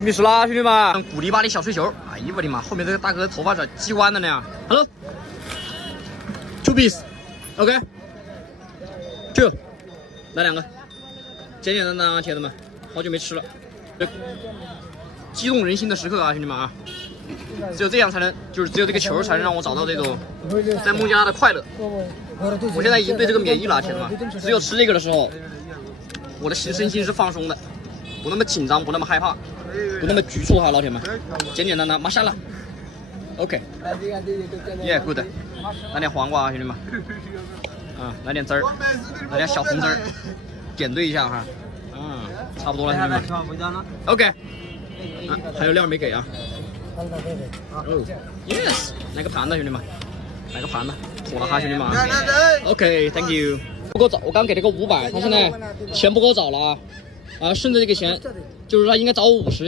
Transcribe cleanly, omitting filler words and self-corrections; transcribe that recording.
迷失啦，兄弟们！古力巴的小水球，哎呦我的妈！后面这个大哥头发咋鸡弯的呢 ？Hello，2 piece，OK，2，来2个，简简单单啊，铁子们，好久没吃了，激动人心的时刻啊，兄弟们啊！只有这样才能，就是只有这个球才能让我找到这种在孟加拉的快乐。我现在已经对这个免疫了，铁子们，只有吃这个的时候，我的身心是放松的，不那么紧张，不那么害怕。 不那么局促哈，老铁们，简简单单，马上了 ，OK， good， 来点黄瓜啊，兄弟们，啊，来点汁儿，来点小红汁儿，点缀一下哈，差不多了，兄弟们 ，OK， 还有料没给啊？哦 ，yes， 来个盘子，兄弟们，来个盘子，妥了哈，兄弟们 ，OK，Thank you， 不够找，我刚给了个500，他现在钱不够找了啊，顺着这个钱，就是他应该找我50。